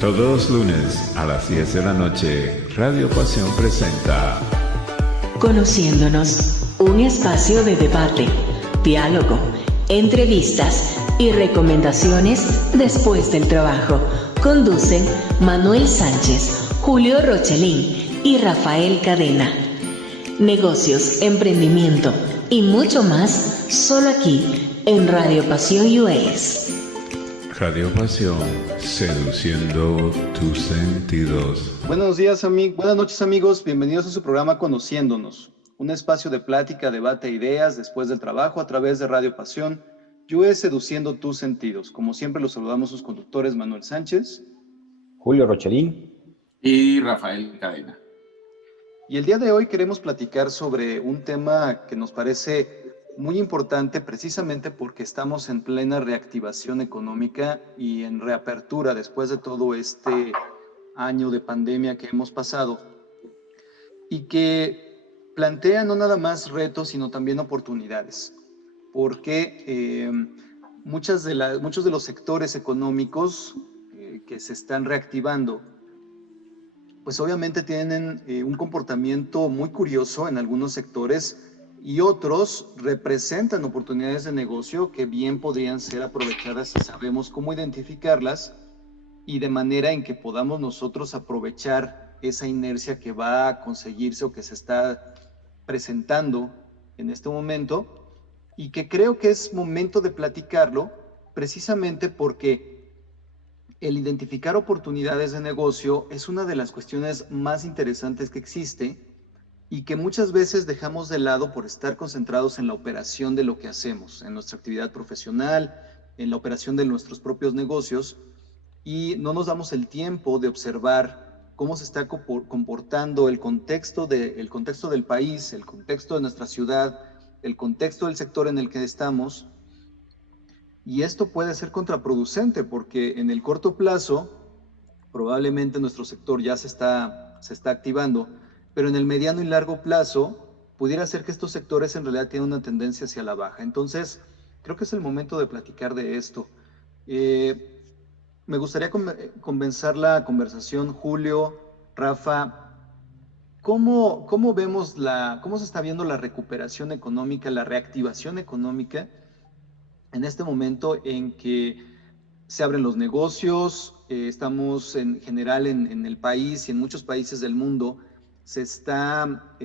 Todos los lunes a las 10 de la noche, Radio Pasión presenta Conociéndonos, un espacio de debate, diálogo, entrevistas y recomendaciones después del trabajo. Conducen Manuel Sánchez, Julio Rochelín y Rafael Cadena. Negocios, emprendimiento y mucho más, solo aquí en Radio Pasión US. Radio Pasión, seduciendo tus sentidos. Buenas noches amigos, bienvenidos a su programa Conociéndonos, un espacio de plática, debate e ideas después del trabajo a través de Radio Pasión US, seduciendo tus sentidos. Como siempre los saludamos sus conductores Manuel Sánchez, Julio Rochelín y Rafael Cadena. Y el día de hoy queremos platicar sobre un tema que nos parece muy importante precisamente porque estamos en plena reactivación económica y en reapertura después de todo este año de pandemia que hemos pasado y que plantea no nada más retos sino también oportunidades, porque muchos de los sectores económicos que se están reactivando pues obviamente tienen un comportamiento muy curioso en algunos sectores y otros representan oportunidades de negocio que bien podrían ser aprovechadas si sabemos cómo identificarlas y de manera en que podamos nosotros aprovechar esa inercia que va a conseguirse o que se está presentando en este momento y que creo que es momento de platicarlo precisamente porque el identificar oportunidades de negocio es una de las cuestiones más interesantes que existe y que muchas veces dejamos de lado por estar concentrados en la operación de lo que hacemos, en nuestra actividad profesional, en la operación de nuestros propios negocios, y no nos damos el tiempo de observar cómo se está comportando el contexto del país, el contexto de nuestra ciudad, el contexto del sector en el que estamos. Y esto puede ser contraproducente porque en el corto plazo probablemente nuestro sector ya se está activando, pero en el mediano y largo plazo pudiera ser que estos sectores en realidad tienen una tendencia hacia la baja. Entonces, creo que es el momento de platicar de esto. Me gustaría comenzar la conversación, Julio, Rafa, ¿cómo se está viendo la recuperación económica, la reactivación económica en este momento en que se abren los negocios? Estamos en general en el país y en muchos países del mundo se está,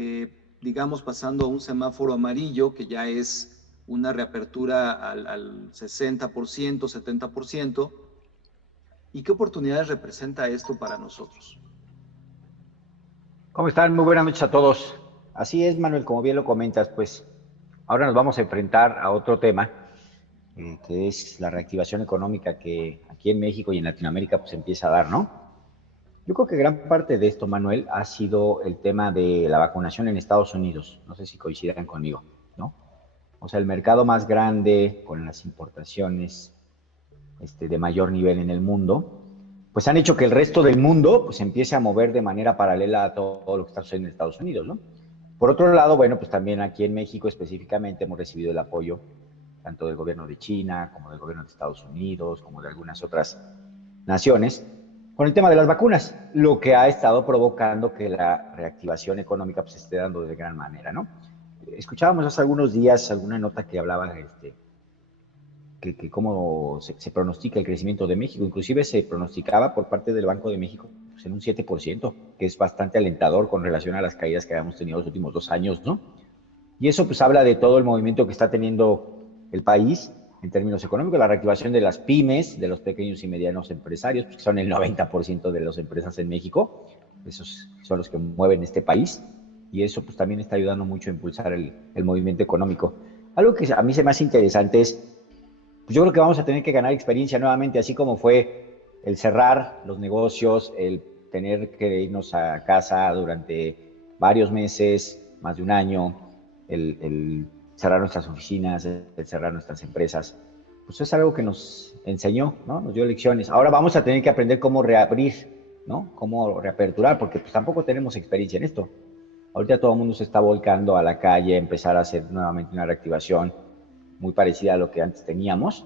pasando a un semáforo amarillo, que ya es una reapertura al 60%, 70%. ¿Y qué oportunidades representa esto para nosotros? ¿Cómo están? Muy buenas noches a todos. Así es, Manuel, como bien lo comentas, pues ahora nos vamos a enfrentar a otro tema, que es la reactivación económica que aquí en México y en Latinoamérica pues empieza a dar, ¿no? Yo creo que gran parte de esto, Manuel, ha sido el tema de la vacunación en Estados Unidos. No sé si coincidan conmigo, ¿no? O sea, el mercado más grande con las importaciones de mayor nivel en el mundo, pues han hecho que el resto del mundo pues empiece a mover de manera paralela a todo lo que está sucediendo en Estados Unidos, ¿no? Por otro lado, bueno, pues también aquí en México específicamente hemos recibido el apoyo tanto del gobierno de China como del gobierno de Estados Unidos, como de algunas otras naciones, con el tema de las vacunas, lo que ha estado provocando que la reactivación económica pues, se esté dando de gran manera, ¿no? Escuchábamos hace algunos días alguna nota que hablaba que cómo se pronostica el crecimiento de México. Inclusive se pronosticaba por parte del Banco de México pues, en un 7%, que es bastante alentador con relación a las caídas que habíamos tenido los últimos 2 años, ¿no? Y eso pues habla de todo el movimiento que está teniendo el país en términos económicos, la reactivación de las pymes, de los pequeños y medianos empresarios, que son el 90% de las empresas en México, esos son los que mueven este país, y eso pues también está ayudando mucho a impulsar el movimiento económico. Algo que a mí se me hace interesante es, pues yo creo que vamos a tener que ganar experiencia nuevamente, así como fue el cerrar los negocios, el tener que irnos a casa durante varios meses, más de un año, el cerrar nuestras oficinas, el cerrar nuestras empresas, pues es algo que nos enseñó, ¿no? Nos dio lecciones. Ahora vamos a tener que aprender cómo reabrir, ¿no? Cómo reaperturar, porque pues tampoco tenemos experiencia en esto. Ahorita todo el mundo se está volcando a la calle, a empezar a hacer nuevamente una reactivación muy parecida a lo que antes teníamos.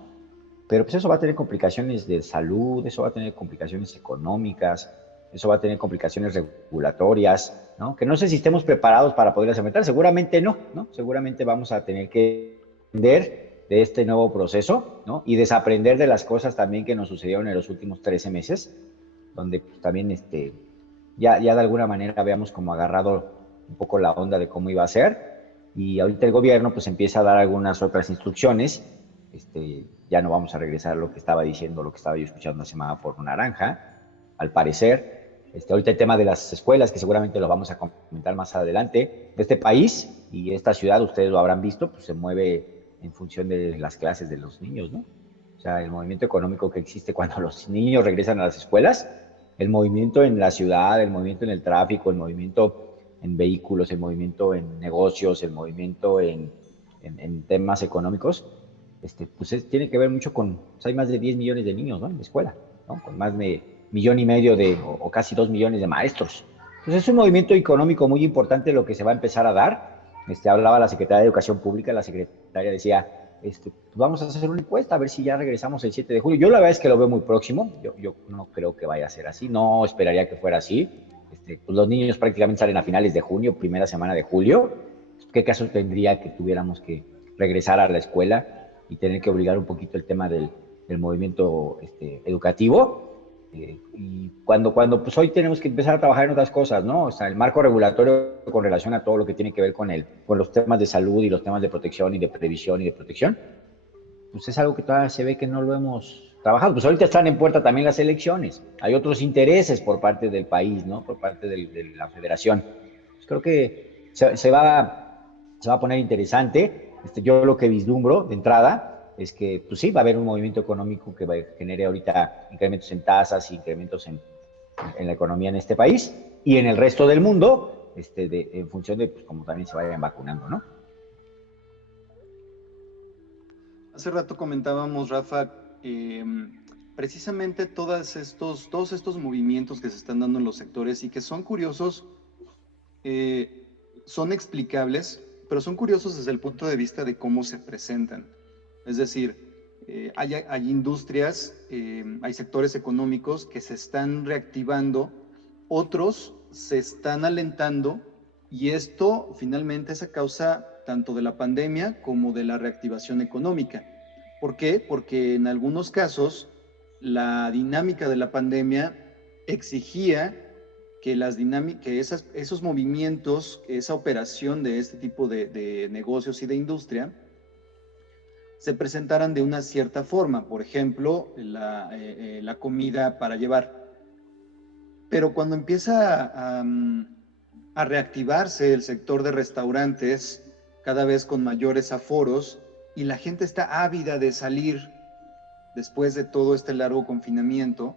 pero pues eso va a tener complicaciones de salud, eso va a tener complicaciones económicas, eso va a tener complicaciones regulatorias, ¿no? Que no sé si estemos preparados para poderlas enfrentar, seguramente no, ¿no? Seguramente vamos a tener que aprender de este nuevo proceso, ¿no? Y desaprender de las cosas también que nos sucedieron en los últimos 13 meses, donde pues, también ya de alguna manera habíamos como agarrado un poco la onda de cómo iba a ser, y ahorita el gobierno pues empieza a dar algunas otras instrucciones. Ya no vamos a regresar a lo que estaba diciendo, lo que estaba yo escuchando la semana por naranja, al parecer. Ahorita el tema de las escuelas, que seguramente lo vamos a comentar más adelante, de este país y esta ciudad, ustedes lo habrán visto, pues se mueve en función de las clases de los niños, ¿no? O sea, el movimiento económico que existe cuando los niños regresan a las escuelas, el movimiento en la ciudad, el movimiento en el tráfico, el movimiento en vehículos, el movimiento en negocios, el movimiento en temas económicos, pues tiene que ver mucho con, pues hay más de 10 millones de niños, ¿no? En la escuela, ¿no? Con más de 1,5 millones o casi 2 millones de maestros. Entonces es un movimiento económico muy importante lo que se va a empezar a dar. Hablaba la Secretaría de Educación Pública, la secretaria decía, pues vamos a hacer una encuesta a ver si ya regresamos el 7 de julio. Yo la verdad es que lo veo muy próximo, yo no creo que vaya a ser así, no esperaría que fuera así. Pues los niños prácticamente salen a finales de junio, primera semana de julio. ¿Qué caso tendría que tuviéramos que regresar a la escuela y tener que obligar un poquito el tema del movimiento educativo? Y cuando pues hoy tenemos que empezar a trabajar en otras cosas, ¿no? O sea, el marco regulatorio con relación a todo lo que tiene que ver con los temas de salud y los temas de protección y de previsión y de protección, pues es algo que todavía se ve que no lo hemos trabajado. Pues ahorita están en puerta también las elecciones. Hay otros intereses por parte del país, ¿no? Por parte de la federación. Pues creo que se va a poner interesante. Yo lo que vislumbro de entrada es que, pues sí, va a haber un movimiento económico que genere ahorita incrementos en tasas, incrementos en la economía en este país y en el resto del mundo, en función de pues, cómo también se vayan vacunando, ¿no? Hace rato comentábamos, Rafa, precisamente todos estos movimientos que se están dando en los sectores y que son curiosos, son explicables, pero son curiosos desde el punto de vista de cómo se presentan. Es decir, hay industrias, hay sectores económicos que se están reactivando, otros se están alentando, y esto finalmente es a causa tanto de la pandemia como de la reactivación económica. ¿Por qué? Porque en algunos casos la dinámica de la pandemia exigía que esos movimientos, esa operación de este tipo de negocios y de industria se presentaran de una cierta forma, por ejemplo, la comida para llevar. Pero cuando empieza a reactivarse el sector de restaurantes, cada vez con mayores aforos, y la gente está ávida de salir después de todo este largo confinamiento,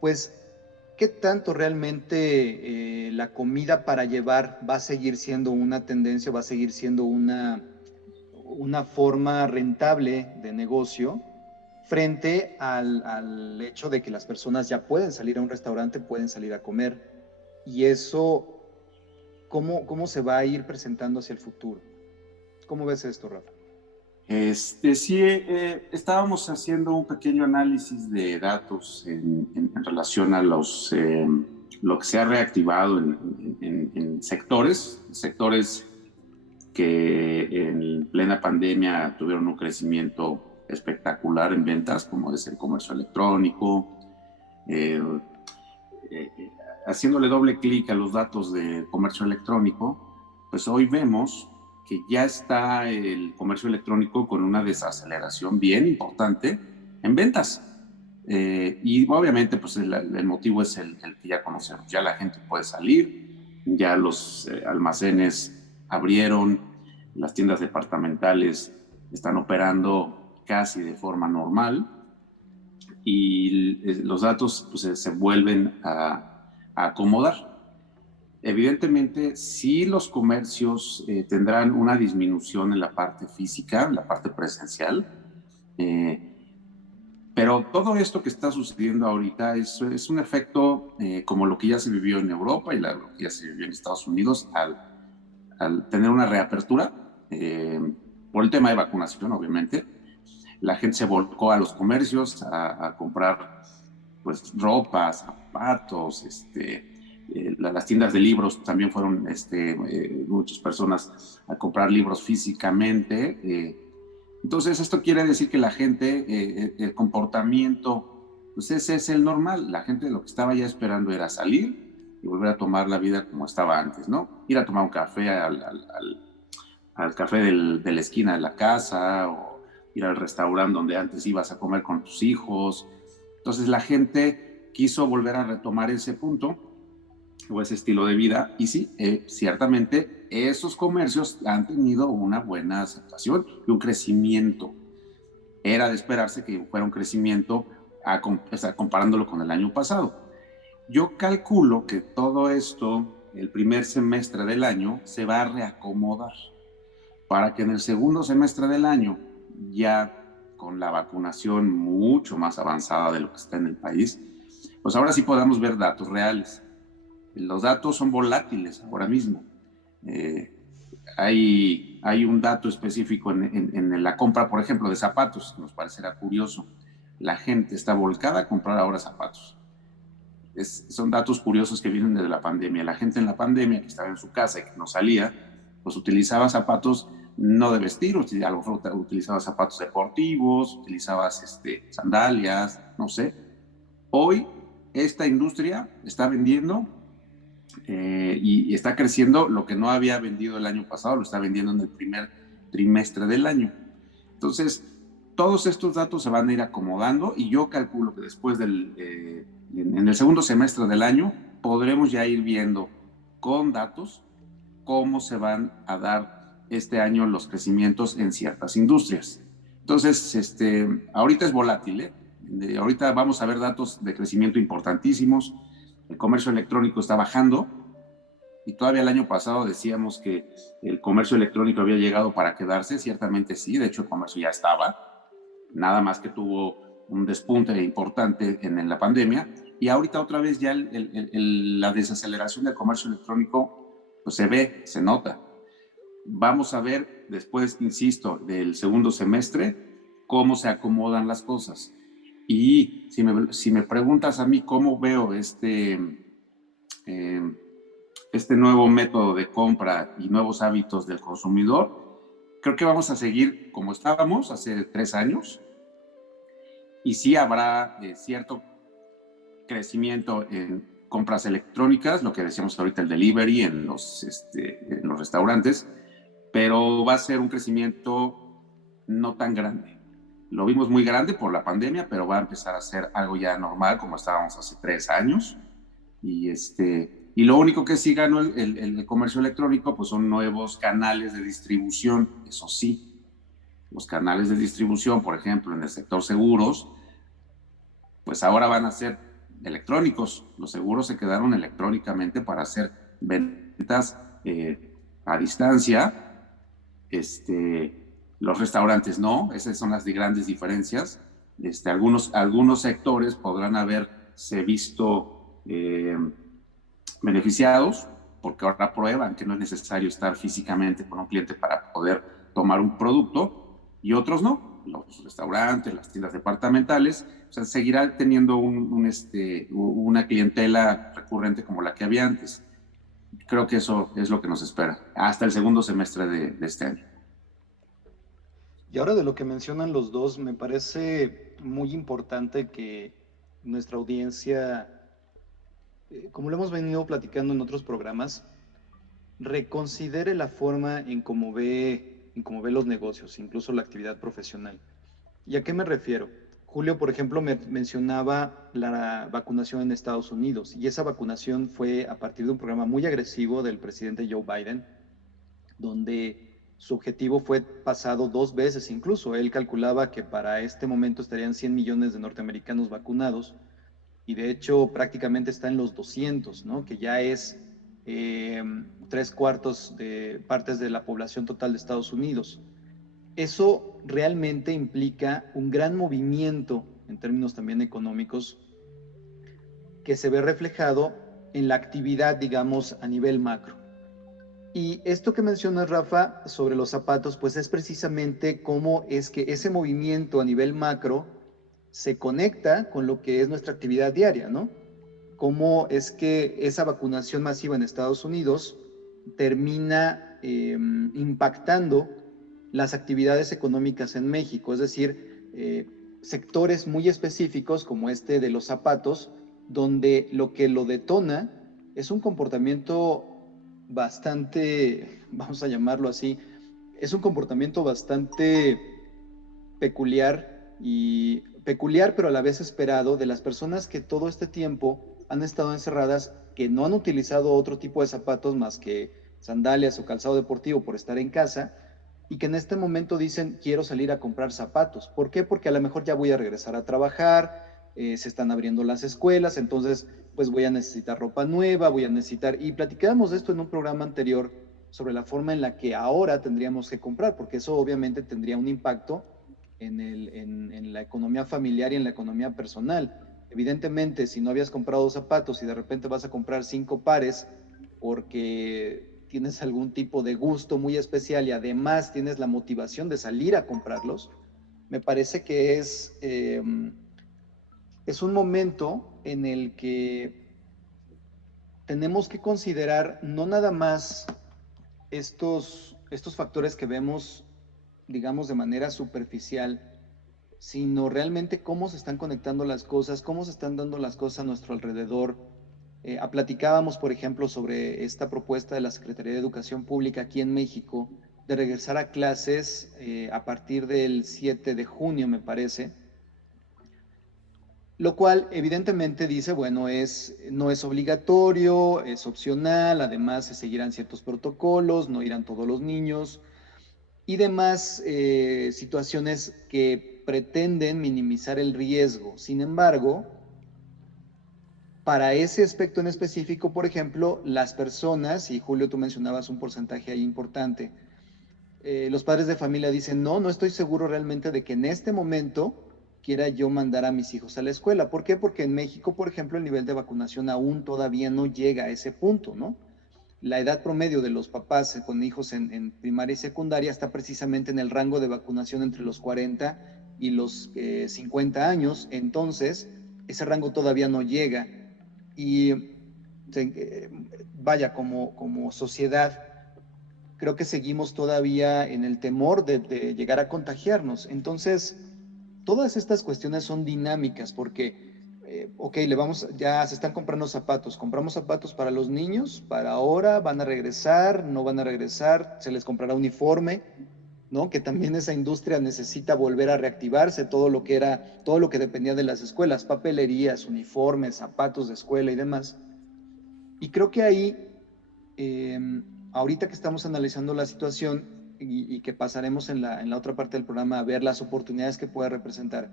pues, ¿qué tanto realmente la comida para llevar va a seguir siendo una tendencia, va a seguir siendo una forma rentable de negocio frente al hecho de que las personas ya pueden salir a un restaurante, pueden salir a comer? Y eso, ¿cómo se va a ir presentando hacia el futuro? ¿Cómo ves esto, Rafa? Sí, estábamos haciendo un pequeño análisis de datos en relación a lo que se ha reactivado en sectores que en plena pandemia tuvieron un crecimiento espectacular en ventas, como es el comercio electrónico. Haciéndole doble clic a los datos de comercio electrónico, pues hoy vemos que ya está el comercio electrónico con una desaceleración bien importante en ventas. Y obviamente pues el motivo es el que ya conocemos. Ya la gente puede salir, ya los almacenes abrieron, las tiendas departamentales están operando casi de forma normal y los datos pues, se vuelven a acomodar. Evidentemente, sí los comercios tendrán una disminución en la parte física, en la parte presencial, pero todo esto que está sucediendo ahorita es un efecto como lo que ya se vivió en Europa y lo que ya se vivió en Estados Unidos al tener una reapertura por el tema de vacunación, obviamente. la gente se volcó a los comercios a comprar pues ropa, zapatos, las tiendas de libros también fueron muchas personas a comprar libros físicamente. Entonces esto quiere decir que la gente, el comportamiento, pues ese es el normal. La gente lo que estaba ya esperando era salir y volver a tomar la vida como estaba antes, ¿no? Ir a tomar un café al café de la esquina de la casa, o ir al restaurante donde antes ibas a comer con tus hijos. Entonces la gente quiso volver a retomar ese punto o ese estilo de vida, y sí, ciertamente esos comercios han tenido una buena aceptación y un crecimiento. Era de esperarse que fuera un crecimiento comparándolo con el año pasado. Yo calculo que todo esto, el primer semestre del año, se va a reacomodar para que en el segundo semestre del año, ya con la vacunación mucho más avanzada de lo que está en el país, pues ahora sí podamos ver datos reales. Los datos son volátiles ahora mismo. Hay un dato específico en la compra, por ejemplo, de zapatos, que nos parecerá curioso. La gente está volcada a comprar ahora zapatos. Son datos curiosos que vienen desde la pandemia. La gente en la pandemia, que estaba en su casa y que no salía, pues utilizaba zapatos no de vestir, a lo mejor utilizabas zapatos deportivos, utilizabas sandalias, no sé. Hoy esta industria está vendiendo y está creciendo lo que no había vendido el año pasado, lo está vendiendo en el primer trimestre del año. Entonces, todos estos datos se van a ir acomodando y yo calculo que después en el segundo semestre del año podremos ya ir viendo con datos cómo se van a dar este año los crecimientos en ciertas industrias. Entonces, ahorita es volátil, ¿eh? Ahorita vamos a ver datos de crecimiento importantísimos. El comercio electrónico está bajando y todavía el año pasado decíamos que el comercio electrónico había llegado para quedarse. Ciertamente sí, de hecho el comercio ya estaba, nada más que tuvo un despunte importante en la pandemia, y ahorita otra vez ya la desaceleración del comercio electrónico pues se ve, se nota. Vamos a ver después, insisto, del segundo semestre cómo se acomodan las cosas. Y si me preguntas a mí cómo veo este nuevo método de compra y nuevos hábitos del consumidor, creo que vamos a seguir como estábamos hace 3 años, y sí habrá cierto crecimiento en compras electrónicas, lo que decíamos ahorita, el delivery en los restaurantes, pero va a ser un crecimiento no tan grande. Lo vimos muy grande por la pandemia, pero va a empezar a ser algo ya normal como estábamos hace 3 años. Y lo único que sí ganó el comercio electrónico pues son nuevos canales de distribución. Eso sí, los canales de distribución, por ejemplo, en el sector seguros, pues ahora van a ser electrónicos. Los seguros se quedaron electrónicamente para hacer ventas a distancia. Los restaurantes no. Esas son las grandes diferencias. Algunos sectores podrán haberse visto beneficiados porque ahora prueban que no es necesario estar físicamente con un cliente para poder tomar un producto, y otros no. Los restaurantes, las tiendas departamentales, o sea, seguirán teniendo una clientela recurrente como la que había antes. Creo que eso es lo que nos espera hasta el segundo semestre de este año. Y ahora, de lo que mencionan los dos, me parece muy importante que nuestra audiencia, como lo hemos venido platicando en otros programas, reconsidere la forma en cómo ve los negocios, incluso la actividad profesional. ¿Y a qué me refiero? Julio, por ejemplo, me mencionaba la vacunación en Estados Unidos, y esa vacunación fue a partir de un programa muy agresivo del presidente Joe Biden, donde su objetivo fue pasado 2 veces incluso. Él calculaba que para este momento estarían 100 millones de norteamericanos vacunados, y de hecho prácticamente está en los 200, ¿no? Que ya es 3/4 de partes de la población total de Estados Unidos. Eso realmente implica un gran movimiento en términos también económicos que se ve reflejado en la actividad, digamos, a nivel macro. Y esto que mencionas, Rafa, sobre los zapatos, pues es precisamente cómo es que ese movimiento a nivel macro se conecta con lo que es nuestra actividad diaria, ¿no? Cómo es que esa vacunación masiva en Estados Unidos termina impactando las actividades económicas en México, es decir, sectores muy específicos como este de los zapatos, donde lo que lo detona es un comportamiento bastante, vamos a llamarlo así, es un comportamiento bastante peculiar, pero a la vez esperado, de las personas que todo este tiempo han estado encerradas, que no han utilizado otro tipo de zapatos más que sandalias o calzado deportivo por estar en casa, y que en este momento dicen, quiero salir a comprar zapatos. ¿Por qué? Porque a lo mejor ya voy a regresar a trabajar, se están abriendo las escuelas, entonces pues voy a necesitar ropa nueva, voy a necesitar, y platicábamos de esto en un programa anterior sobre la forma en la que ahora tendríamos que comprar, porque eso obviamente tendría un impacto en la economía familiar y en la economía personal. Evidentemente, si no habías comprado zapatos y de repente vas a comprar 5 pares porque tienes algún tipo de gusto muy especial y además tienes la motivación de salir a comprarlos, me parece que es un momento en el que tenemos que considerar no nada más estos factores que vemos, digamos, de manera superficial, sino realmente cómo se están conectando las cosas, cómo se están dando las cosas a nuestro alrededor. Platicábamos, por ejemplo, sobre esta propuesta de la Secretaría de Educación Pública aquí en México de regresar a clases a partir del 7 de junio, me parece, lo cual evidentemente dice, bueno, no es obligatorio, es opcional, además se seguirán ciertos protocolos, no irán todos los niños y demás situaciones que pretenden minimizar el riesgo. Sin embargo, para ese aspecto en específico, por ejemplo, las personas, y Julio, tú mencionabas un porcentaje ahí importante, los padres de familia dicen, no estoy seguro realmente de que en este momento quiera yo mandar a mis hijos a la escuela. ¿Por qué? Porque en México, por ejemplo, el nivel de vacunación aún todavía no llega a ese punto, ¿no? La edad promedio de los papás con hijos en primaria y secundaria está precisamente en el rango de vacunación entre los 40 y los 50 años, entonces ese rango todavía no llega. Y vaya, como sociedad, creo que seguimos todavía en el temor de llegar a contagiarnos. Entonces, todas estas cuestiones son dinámicas porque, ok, ya se están comprando zapatos, compramos zapatos para los niños, para ahora, van a regresar, no van a regresar, se les comprará uniforme, ¿no? Que también esa industria necesita volver a reactivarse, todo lo que dependía de las escuelas, papelerías, uniformes, zapatos de escuela y demás. Y creo que ahí, ahorita que estamos analizando la situación y que pasaremos en la otra parte del programa a ver las oportunidades que puede representar,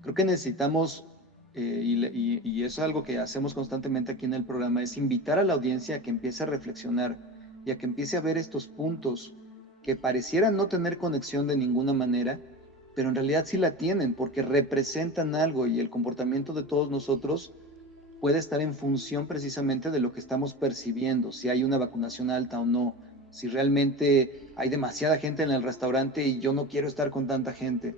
creo que necesitamos, y eso es algo que hacemos constantemente aquí en el programa, es invitar a la audiencia a que empiece a reflexionar y a que empiece a ver estos puntos que parecieran no tener conexión de ninguna manera, pero en realidad sí la tienen porque representan algo y el comportamiento de todos nosotros puede estar en función precisamente de lo que estamos percibiendo, si hay una vacunación alta o no, si realmente hay demasiada gente en el restaurante y yo no quiero estar con tanta gente,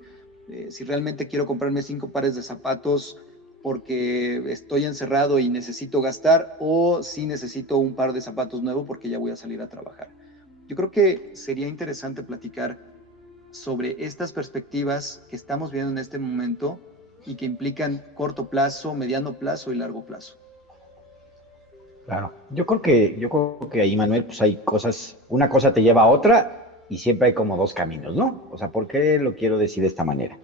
si realmente quiero comprarme 5 pares de zapatos porque estoy encerrado y necesito gastar, o si necesito un par de zapatos nuevos porque ya voy a salir a trabajar. Yo creo que sería interesante platicar sobre estas perspectivas que estamos viendo en este momento y que implican corto plazo, mediano plazo y largo plazo. Claro, yo creo que ahí, Manuel, pues hay cosas, una cosa te lleva a otra y siempre hay como dos caminos, ¿no? O sea, ¿por qué lo quiero decir de esta manera?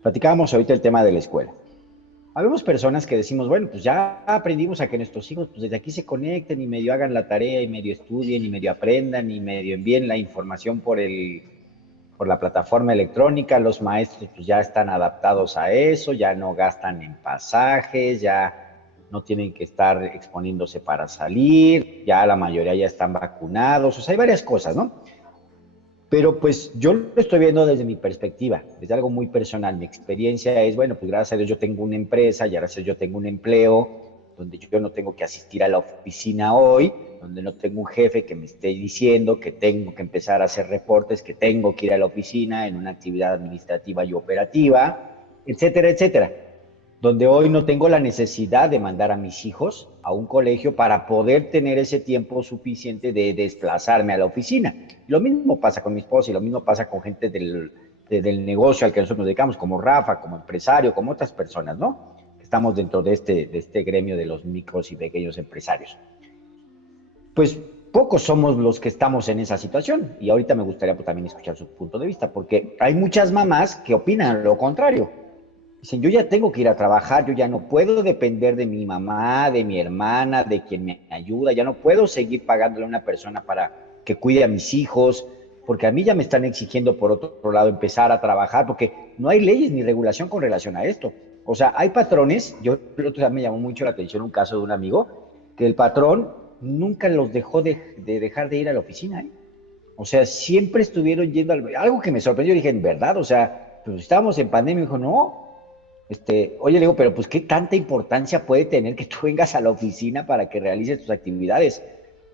Platicábamos ahorita el tema de la escuela. Habemos personas que decimos, bueno, pues ya aprendimos a que nuestros hijos pues desde aquí se conecten y medio hagan la tarea y medio estudien y medio aprendan y medio envíen la información por la plataforma electrónica. Los maestros pues ya están adaptados a eso, ya no gastan en pasajes, ya no tienen que estar exponiéndose para salir, ya la mayoría ya están vacunados, o sea, hay varias cosas, ¿no? Pero pues yo lo estoy viendo desde mi perspectiva, desde algo muy personal. Mi experiencia es, bueno, pues gracias a Dios yo tengo una empresa, y gracias a Dios yo tengo un empleo, donde yo no tengo que asistir a la oficina hoy, donde no tengo un jefe que me esté diciendo que tengo que empezar a hacer reportes, que tengo que ir a la oficina en una actividad administrativa y operativa, etcétera, etcétera. Donde hoy no tengo la necesidad de mandar a mis hijos a un colegio para poder tener ese tiempo suficiente de desplazarme a la oficina. Lo mismo pasa con mi esposa y lo mismo pasa con gente del negocio al que nosotros nos dedicamos, como Rafa, como empresario, como otras personas, ¿no? Estamos dentro de este gremio de los micros y pequeños empresarios. Pues pocos somos los que estamos en esa situación y ahorita me gustaría pues, también escuchar su punto de vista, porque hay muchas mamás que opinan lo contrario. Dicen, yo ya tengo que ir a trabajar, yo ya no puedo depender de mi mamá, de mi hermana, de quien me ayuda, ya no puedo seguir pagándole a una persona para que cuide a mis hijos, porque a mí ya me están exigiendo por otro lado empezar a trabajar, porque no hay leyes ni regulación con relación a esto. O sea, hay patrones, yo el otro día me llamó mucho la atención un caso de un amigo, que el patrón nunca los dejó de dejar de ir a la oficina, ¿eh? O sea, siempre estuvieron yendo algo que me sorprendió, dije, en verdad, o sea, pues estábamos en pandemia, y me dijo, no. Oye, le digo, pero pues, ¿qué tanta importancia puede tener que tú vengas a la oficina para que realices tus actividades?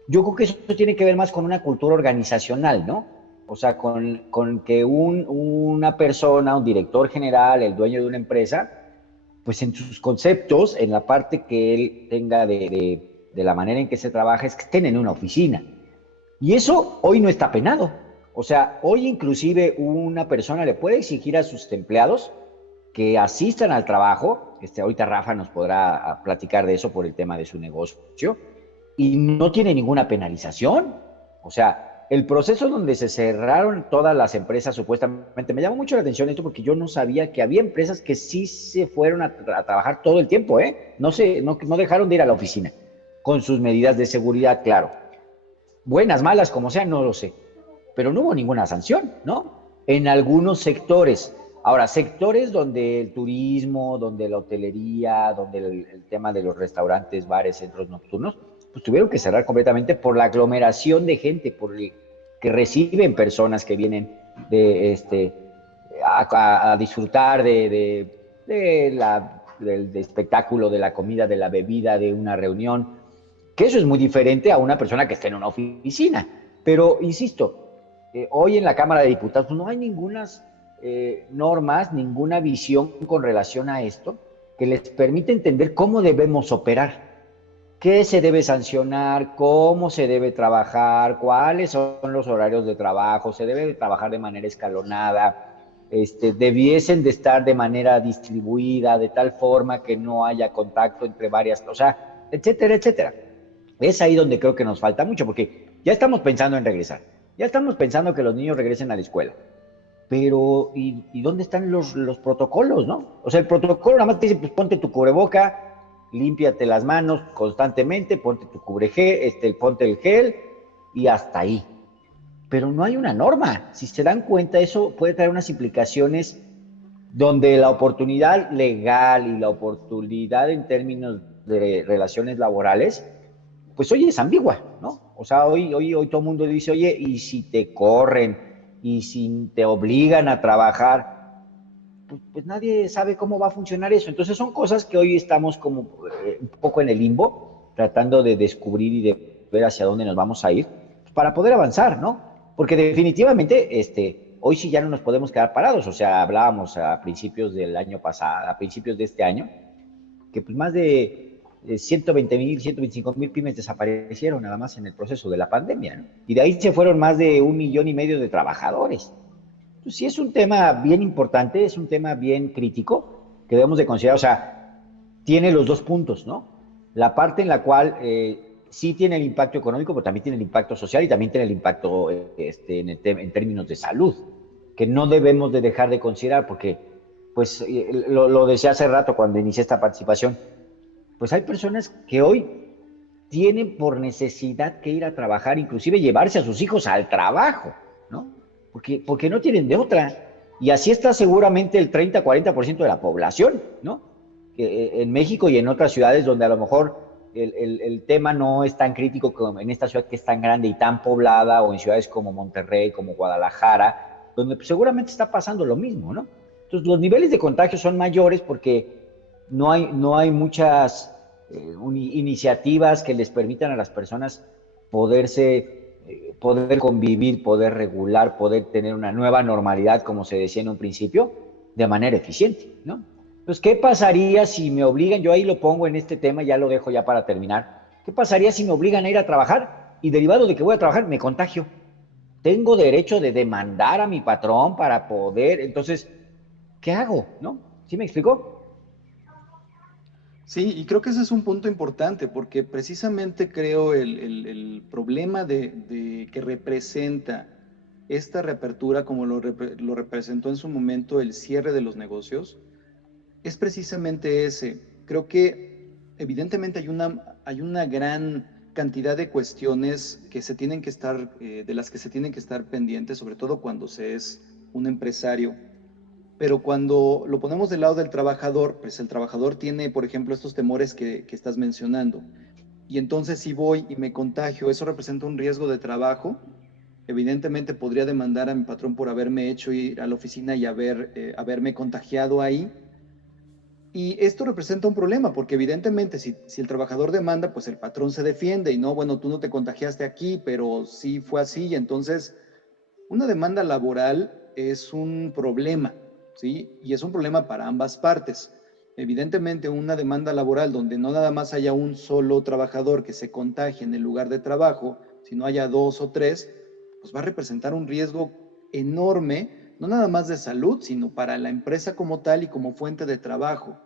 Yo creo que eso tiene que ver más con una cultura organizacional, ¿no? O sea, con que una persona, un director general, el dueño de una empresa, pues en sus conceptos, en la parte que él tenga de la manera en que se trabaja, es que estén en una oficina. Y eso hoy no está penado. O sea, hoy inclusive una persona le puede exigir a sus empleados que asistan al trabajo, ahorita Rafa nos podrá platicar de eso por el tema de su negocio, y no tiene ninguna penalización. O sea, el proceso donde se cerraron todas las empresas supuestamente, me llamó mucho la atención esto porque yo no sabía que había empresas que sí se fueron a trabajar todo el tiempo, ¿eh? No dejaron de ir a la oficina, con sus medidas de seguridad, claro. Buenas, malas, como sean, no lo sé. Pero no hubo ninguna sanción, ¿no? En algunos sectores. Ahora, sectores donde el turismo, donde la hotelería, donde el tema de los restaurantes, bares, centros nocturnos, pues tuvieron que cerrar completamente por la aglomeración de gente, que reciben personas que vienen a disfrutar del espectáculo, de la comida, de la bebida, de una reunión, que eso es muy diferente a una persona que esté en una oficina. Pero, insisto, hoy en la Cámara de Diputados no hay ninguna normas, ninguna visión con relación a esto que les permite entender cómo debemos operar, qué se debe sancionar, cómo se debe trabajar, cuáles son los horarios de trabajo, se debe trabajar de manera escalonada, debiesen de estar de manera distribuida, de tal forma que no haya contacto entre varias cosas, etcétera, etcétera. Es ahí donde creo que nos falta mucho, porque ya estamos pensando en regresar, ya estamos pensando que los niños regresen a la escuela. Pero, ¿y dónde están los protocolos, no? O sea, el protocolo nada más te dice, pues ponte tu cubreboca, límpiate las manos constantemente, ponte tu ponte el gel y hasta ahí. Pero no hay una norma. Si se dan cuenta, eso puede traer unas implicaciones donde la oportunidad legal y la oportunidad en términos de relaciones laborales, pues hoy es ambigua, ¿no? O sea, hoy todo el mundo dice, oye, ¿y si te corren? Y si te obligan a trabajar, pues nadie sabe cómo va a funcionar eso. Entonces son cosas que hoy estamos como un poco en el limbo, tratando de descubrir y de ver hacia dónde nos vamos a ir, para poder avanzar, ¿no? Porque definitivamente, hoy sí ya no nos podemos quedar parados. O sea, hablábamos a principios del año pasado, a principios de este año, que pues más de 120,000, 125,000 pymes desaparecieron nada más en el proceso de la pandemia, ¿no? Y de ahí se fueron más de 1,5 millones de trabajadores. Entonces, sí es un tema bien importante, es un tema bien crítico que debemos de considerar. O sea, tiene los dos puntos, ¿no? La parte en la cual sí tiene el impacto económico, pero también tiene el impacto social y también tiene el impacto en términos de salud, que no debemos de dejar de considerar porque, pues, lo decía hace rato cuando inicié esta participación, pues hay personas que hoy tienen por necesidad que ir a trabajar, inclusive llevarse a sus hijos al trabajo, ¿no? Porque no tienen de otra. Y así está seguramente el 30-40% de la población, ¿no? En México y en otras ciudades donde a lo mejor el tema no es tan crítico como en esta ciudad que es tan grande y tan poblada, o en ciudades como Monterrey, como Guadalajara, donde pues seguramente está pasando lo mismo, ¿no? Entonces los niveles de contagio son mayores porque no hay muchas iniciativas que les permitan a las personas poder convivir, poder regular, poder tener una nueva normalidad, como se decía en un principio, de manera eficiente, ¿no? Entonces, ¿qué pasaría si me obligan? Yo ahí lo pongo en este tema, ya lo dejo ya para terminar. ¿Qué pasaría si me obligan a ir a trabajar y derivado de que voy a trabajar me contagio? Tengo derecho de demandar a mi patrón para poder, entonces, ¿qué hago? ¿No? ¿Sí me explicó? Sí, y creo que ese es un punto importante porque precisamente creo el problema de que representa esta reapertura como lo representó en su momento el cierre de los negocios es precisamente ese. Creo que evidentemente hay una gran cantidad de cuestiones que se tienen que estar, de las que se tienen que estar pendientes, sobre todo cuando se es un empresario. Pero cuando lo ponemos del lado del trabajador, pues el trabajador tiene, por ejemplo, estos temores que estás mencionando. Y entonces si voy y me contagio, eso representa un riesgo de trabajo. Evidentemente podría demandar a mi patrón por haberme hecho ir a la oficina y haberme contagiado ahí. Y esto representa un problema, porque evidentemente si el trabajador demanda, pues el patrón se defiende y no, bueno, tú no te contagiaste aquí, pero sí fue así. Y entonces, una demanda laboral es un problema, ¿sí? Y es un problema para ambas partes. Evidentemente, una demanda laboral donde no nada más haya un solo trabajador que se contagie en el lugar de trabajo, sino haya dos o tres, pues va a representar un riesgo enorme, no nada más de salud, sino para la empresa como tal y como fuente de trabajo.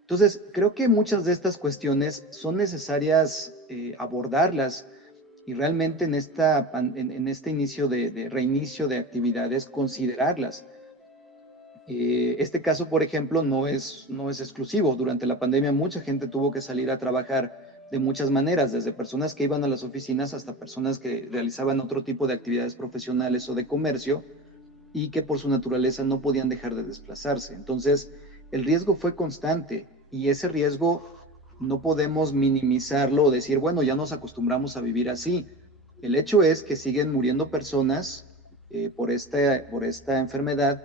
Entonces, creo que muchas de estas cuestiones son necesarias abordarlas y realmente en este inicio de reinicio de actividades, considerarlas. Este caso, por ejemplo, no es exclusivo. Durante la pandemia mucha gente tuvo que salir a trabajar de muchas maneras, desde personas que iban a las oficinas hasta personas que realizaban otro tipo de actividades profesionales o de comercio y que por su naturaleza no podían dejar de desplazarse. Entonces, el riesgo fue constante y ese riesgo no podemos minimizarlo o decir, bueno, ya nos acostumbramos a vivir así. El hecho es que siguen muriendo personas por esta enfermedad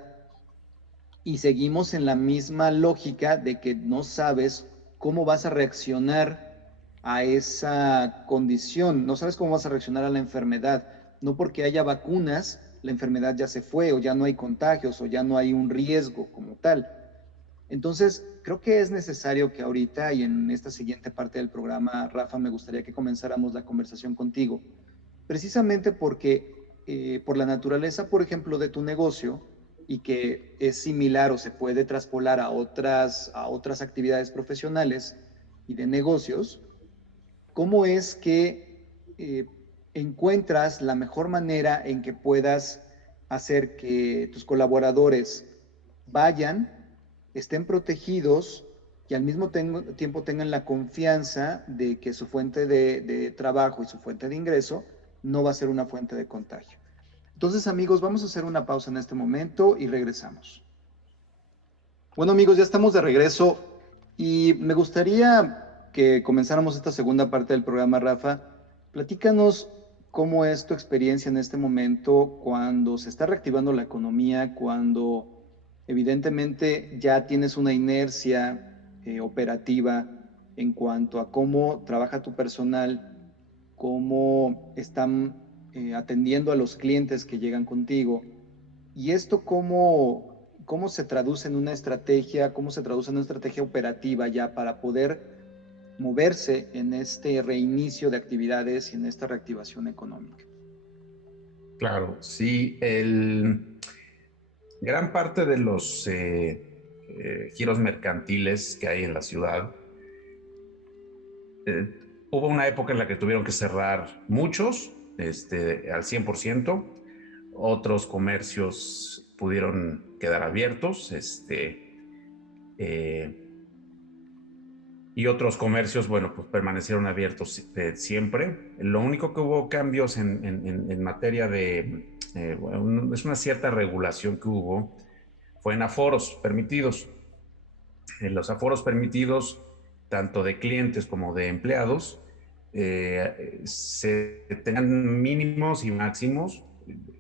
y seguimos en la misma lógica de que no sabes cómo vas a reaccionar a esa condición, no sabes cómo vas a reaccionar a la enfermedad. No porque haya vacunas, la enfermedad ya se fue o ya no hay contagios o ya no hay un riesgo como tal. Entonces, creo que es necesario que ahorita y en esta siguiente parte del programa, Rafa, me gustaría que comenzáramos la conversación contigo, precisamente porque por la naturaleza, por ejemplo, de tu negocio y que es similar o se puede traspolar a otras actividades profesionales y de negocios, ¿cómo es que encuentras la mejor manera en que puedas hacer que tus colaboradores vayan, estén protegidos y al mismo tiempo tengan la confianza de que su fuente de trabajo y su fuente de ingreso no va a ser una fuente de contagio? Entonces, amigos, vamos a hacer una pausa en este momento y regresamos. Bueno, amigos, ya estamos de regreso y me gustaría que comenzáramos esta segunda parte del programa, Rafa. Platícanos cómo es tu experiencia en este momento cuando se está reactivando la economía, cuando evidentemente ya tienes una inercia operativa en cuanto a cómo trabaja tu personal, cómo están atendiendo a los clientes que llegan contigo. Y esto cómo se traduce en una estrategia, cómo se traduce en una estrategia operativa ya para poder moverse en este reinicio de actividades y en esta reactivación económica. Claro, sí. Gran parte de los giros mercantiles que hay en la ciudad, hubo una época en la que tuvieron que cerrar muchos, al 100%. Otros comercios pudieron quedar abiertos, y otros comercios, bueno, pues permanecieron abiertos siempre. Lo único que hubo cambios en materia de, bueno, es una cierta regulación que hubo, fue en aforos permitidos. En los aforos permitidos, tanto de clientes como de empleados, se tenían mínimos y máximos.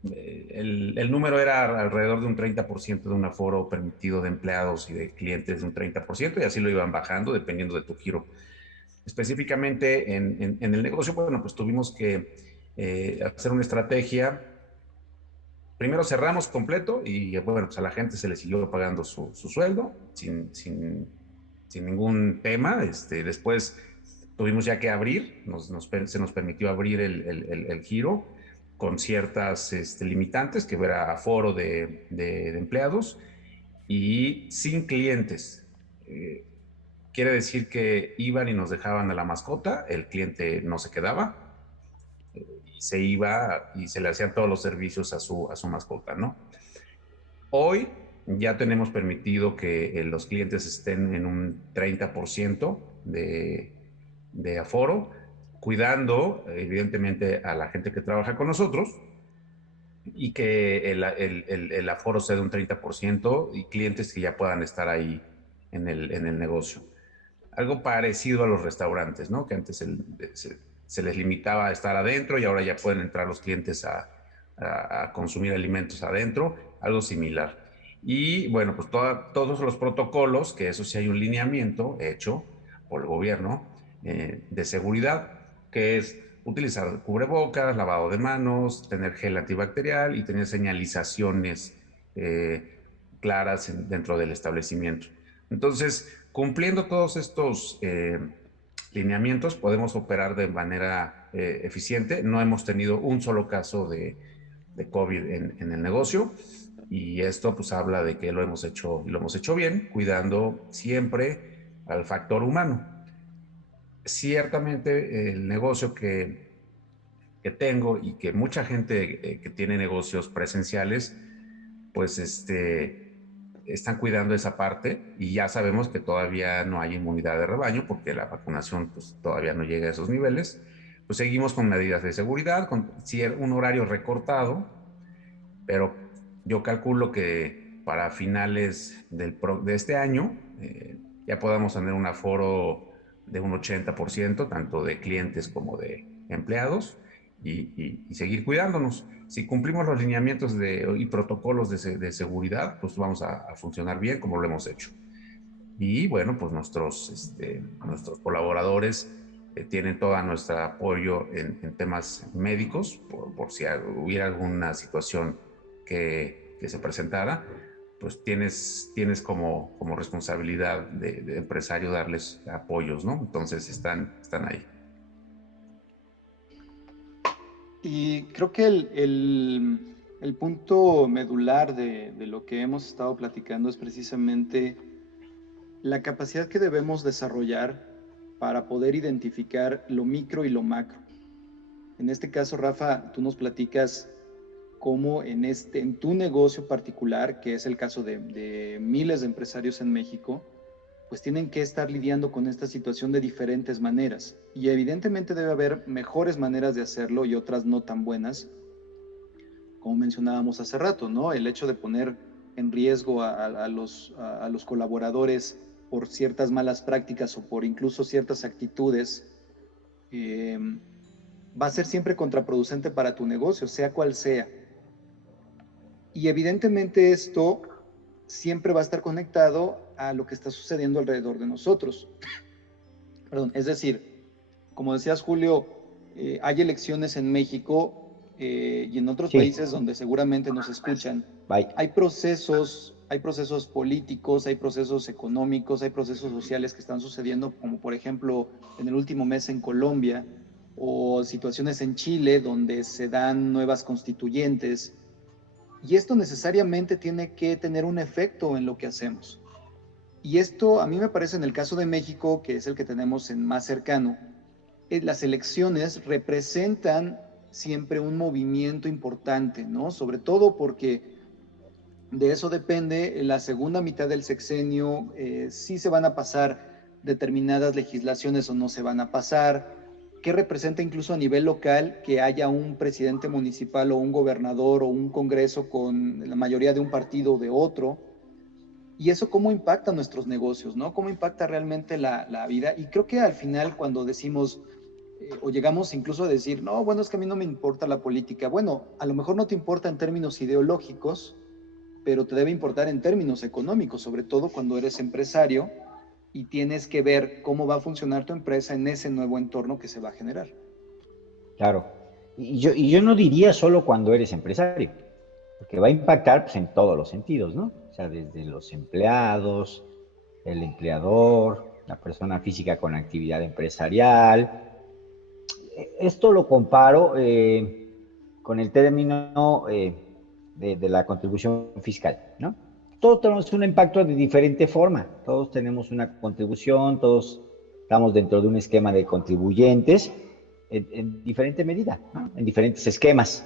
El número era alrededor de un 30% de un aforo permitido de empleados y de clientes, de un 30%, y así lo iban bajando dependiendo de tu giro. Específicamente en el negocio, bueno, pues tuvimos que hacer una estrategia. Primero cerramos completo y bueno, pues a la gente se le siguió pagando su sueldo sin ningún tema. Después tuvimos ya que abrir, se nos permitió abrir el giro con ciertas limitantes, que era aforo de empleados y sin clientes. Quiere decir que iban y nos dejaban a la mascota, el cliente no se quedaba, y se iba y se le hacían todos los servicios a su mascota, ¿no? Hoy ya tenemos permitido que los clientes estén en un 30% de aforo, cuidando evidentemente a la gente que trabaja con nosotros, y que el aforo sea de un 30% y clientes que ya puedan estar ahí en el negocio. Algo parecido a los restaurantes, ¿no? Que antes se les limitaba a estar adentro y ahora ya pueden entrar los clientes a consumir alimentos adentro, algo similar. Y bueno, pues todos los protocolos, que eso sí hay un lineamiento hecho por el gobierno de seguridad, que es utilizar cubrebocas, lavado de manos, tener gel antibacterial y tener señalizaciones claras dentro del establecimiento. Entonces, cumpliendo todos estos lineamientos, podemos operar de manera eficiente. No hemos tenido un solo caso de COVID en el negocio, y esto pues habla de que lo hemos hecho bien, cuidando siempre al factor humano. Ciertamente el negocio que tengo y que mucha gente que tiene negocios presenciales, pues están cuidando esa parte, y ya sabemos que todavía no hay inmunidad de rebaño porque la vacunación pues todavía no llega a esos niveles. Pues seguimos con medidas de seguridad, con un horario recortado, pero yo calculo que para finales de este año ya podamos tener un aforo de un 80%, tanto de clientes como de empleados, y seguir cuidándonos. Si cumplimos los lineamientos y protocolos de seguridad, pues vamos a funcionar bien como lo hemos hecho. Y bueno, pues nuestros colaboradores tienen todo nuestro apoyo en temas médicos, por si hubiera alguna situación que se presentara, pues tienes como responsabilidad de empresario darles apoyos, ¿no? Entonces están ahí. Y creo que el punto medular de lo que hemos estado platicando es precisamente la capacidad que debemos desarrollar para poder identificar lo micro y lo macro. En este caso, Rafa, tú nos platicas cómo en tu negocio particular, que es el caso de miles de empresarios en México, pues tienen que estar lidiando con esta situación de diferentes maneras. Y evidentemente debe haber mejores maneras de hacerlo y otras no tan buenas, como mencionábamos hace rato, ¿no? El hecho de poner en riesgo a los colaboradores por ciertas malas prácticas o por incluso ciertas actitudes, va a ser siempre contraproducente para tu negocio, sea cual sea. Y evidentemente esto siempre va a estar conectado a lo que está sucediendo alrededor de nosotros. Perdón, es decir, como decías, Julio, hay elecciones en México y en otros países donde seguramente nos escuchan. Hay procesos políticos, hay procesos económicos, hay procesos sociales que están sucediendo, como por ejemplo en el último mes en Colombia, o situaciones en Chile donde se dan nuevas constituyentes. Y esto necesariamente tiene que tener un efecto en lo que hacemos. Y esto a mí me parece, en el caso de México, que es el que tenemos en más cercano, las elecciones representan siempre un movimiento importante, ¿no? Sobre todo porque de eso depende la segunda mitad del sexenio, si se van a pasar determinadas legislaciones o no se van a pasar, qué representa incluso a nivel local que haya un presidente municipal o un gobernador o un congreso con la mayoría de un partido o de otro, y eso cómo impacta nuestros negocios, ¿no? Cómo impacta realmente la vida. Y creo que al final cuando decimos o llegamos incluso a decir, no, bueno, es que a mí no me importa la política. Bueno, a lo mejor no te importa en términos ideológicos, pero te debe importar en términos económicos, sobre todo cuando eres empresario y tienes que ver cómo va a funcionar tu empresa en ese nuevo entorno que se va a generar. Claro. Y yo no diría solo cuando eres empresario, porque va a impactar pues, en todos los sentidos, ¿no? O sea, desde los empleados, el empleador, la persona física con actividad empresarial. Esto lo comparo con el término de la contribución fiscal, ¿no? Todos tenemos un impacto de diferente forma, todos tenemos una contribución, todos estamos dentro de un esquema de contribuyentes en diferente medida, ¿no? En diferentes esquemas.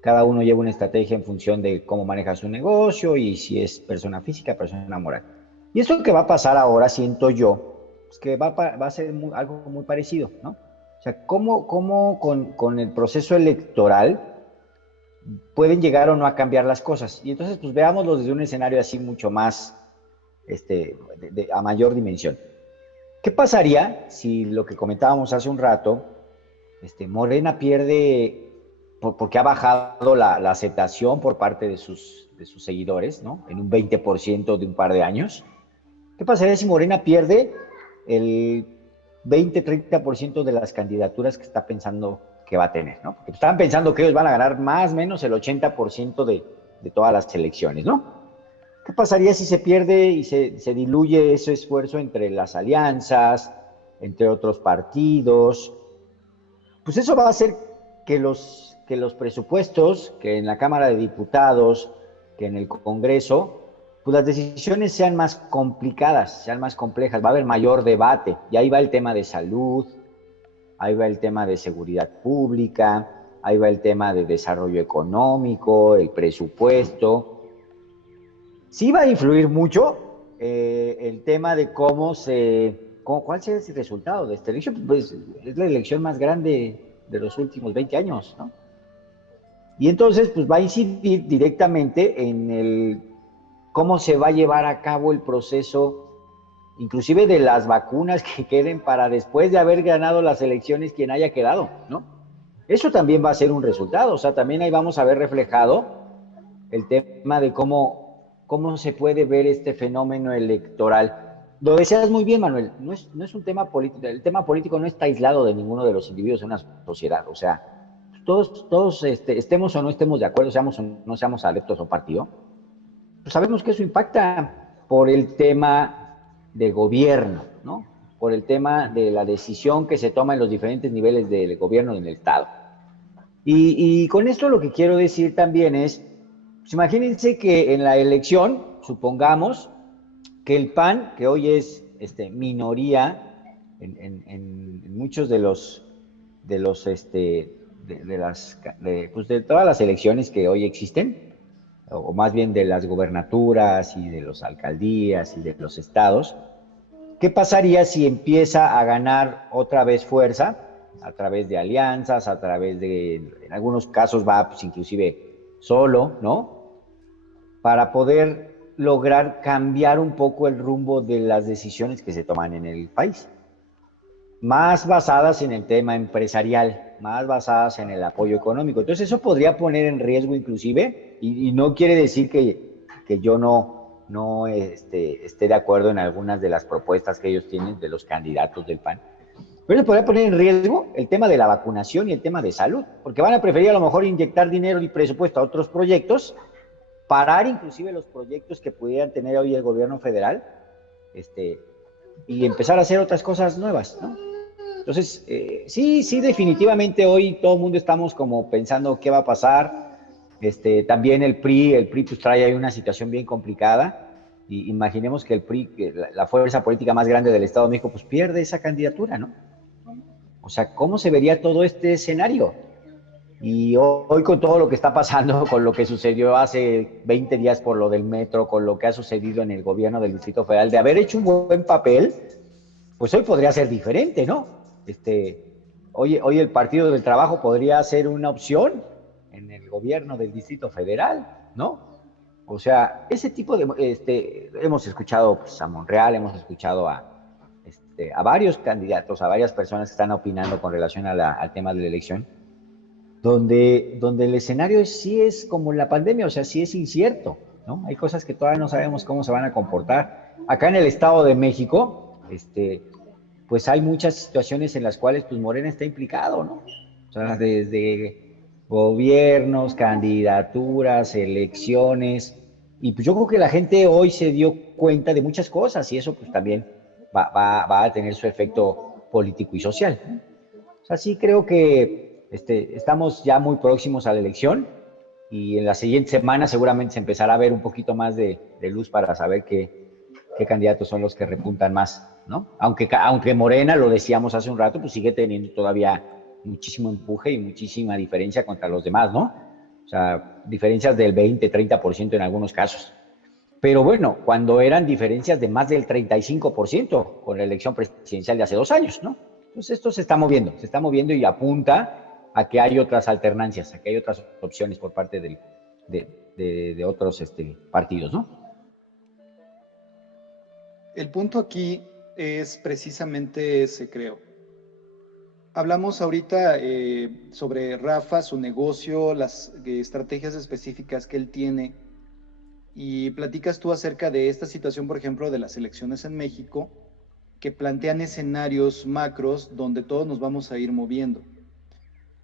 Cada uno lleva una estrategia en función de cómo maneja su negocio y si es persona física, persona moral. Y esto que va a pasar ahora, siento yo, es que va a ser algo muy parecido, ¿no? O sea, cómo con el proceso electoral pueden llegar o no a cambiar las cosas. Y entonces, pues veámoslo desde un escenario así mucho más, a mayor dimensión. ¿Qué pasaría si lo que comentábamos hace un rato, Morena pierde, porque ha bajado la aceptación por parte de sus seguidores, ¿no? En un 20% de un par de años. ¿Qué pasaría si Morena pierde el 20-30% de las candidaturas que está pensando que va a tener, ¿no? Porque estaban pensando que ellos van a ganar más o menos el 80% de todas las elecciones, ¿no? ¿Qué pasaría si se pierde y se diluye ese esfuerzo entre las alianzas, entre otros partidos? Pues eso va a hacer que los presupuestos, que en la Cámara de Diputados, que en el Congreso, pues las decisiones sean más complicadas, sean más complejas, va a haber mayor debate, y ahí va el tema de salud, ahí va el tema de seguridad pública, ahí va el tema de desarrollo económico, el presupuesto. Sí va a influir mucho el tema de cuál será el resultado de esta elección. Pues es la elección más grande de los últimos 20 años, ¿no? Y entonces, pues va a incidir directamente en cómo se va a llevar a cabo el proceso, inclusive de las vacunas que queden para después de haber ganado las elecciones quien haya quedado, ¿no? Eso también va a ser un resultado, o sea, también ahí vamos a ver reflejado el tema de cómo se puede ver este fenómeno electoral. Lo decías muy bien, Manuel, no es un tema político, el tema político no está aislado de ninguno de los individuos en una sociedad, o sea, todos estemos o no estemos de acuerdo, seamos o no seamos adeptos a un partido, pues sabemos que eso impacta por el tema del gobierno, ¿no? Por el tema de la decisión que se toma en los diferentes niveles del gobierno en el Estado. Y con esto lo que quiero decir también es, pues imagínense que en la elección, supongamos que el PAN, que hoy es minoría en muchos de todas las elecciones que hoy existen, o más bien de las gobernaturas y de las alcaldías y de los estados, ¿qué pasaría si empieza a ganar otra vez fuerza a través de alianzas, a través de, en algunos casos va pues inclusive solo, ¿no? Para poder lograr cambiar un poco el rumbo de las decisiones que se toman en el país, más basadas en el tema empresarial, más basadas en el apoyo económico. Entonces eso podría poner en riesgo inclusive, y no quiere decir que yo no esté de acuerdo en algunas de las propuestas que ellos tienen de los candidatos del PAN, pero eso podría poner en riesgo el tema de la vacunación y el tema de salud, porque van a preferir a lo mejor inyectar dinero y presupuesto a otros proyectos, parar inclusive los proyectos que pudieran tener hoy el gobierno federal, y empezar a hacer otras cosas nuevas, ¿no? Entonces, sí, definitivamente hoy todo el mundo estamos como pensando qué va a pasar. También el PRI pues trae ahí una situación bien complicada. Y imaginemos que el PRI, la fuerza política más grande del Estado de México, pues pierde esa candidatura, ¿no? O sea, ¿cómo se vería todo este escenario? Y hoy con todo lo que está pasando, con lo que sucedió hace 20 días por lo del metro, con lo que ha sucedido en el gobierno del Distrito Federal, de haber hecho un buen papel, pues hoy podría ser diferente, ¿no? Hoy el Partido del Trabajo podría ser una opción en el gobierno del Distrito Federal, ¿no? O sea, ese tipo de... hemos escuchado pues, a Monreal, hemos escuchado a varios candidatos, a varias personas que están opinando con relación al tema de la elección, donde el escenario sí es como la pandemia, o sea, sí es incierto, ¿no? Hay cosas que todavía no sabemos cómo se van a comportar. acá en el Estado de México, pues hay muchas situaciones en las cuales pues Morena está implicado, ¿no? O sea, desde gobiernos, candidaturas, elecciones, y pues yo creo que la gente hoy se dio cuenta de muchas cosas y eso pues también va a tener su efecto político y social, ¿no? O sea, sí creo que estamos ya muy próximos a la elección y en la siguiente semana seguramente se empezará a ver un poquito más de luz para saber qué candidatos son los que repuntan más, ¿no? Aunque Morena, lo decíamos hace un rato, pues sigue teniendo todavía muchísimo empuje y muchísima diferencia contra los demás, ¿no? O sea, diferencias del 20, 30% en algunos casos. Pero bueno, cuando eran diferencias de más del 35% con la elección presidencial de hace 2 años, ¿no? Entonces esto se está moviendo y apunta a que hay otras alternancias, a que hay otras opciones por parte de otros partidos, ¿no? El punto aquí es precisamente ese, creo. Hablamos ahorita sobre Rafa, su negocio, las estrategias específicas que él tiene, y platicas tú acerca de esta situación, por ejemplo, de las elecciones en México, que plantean escenarios macros donde todos nos vamos a ir moviendo.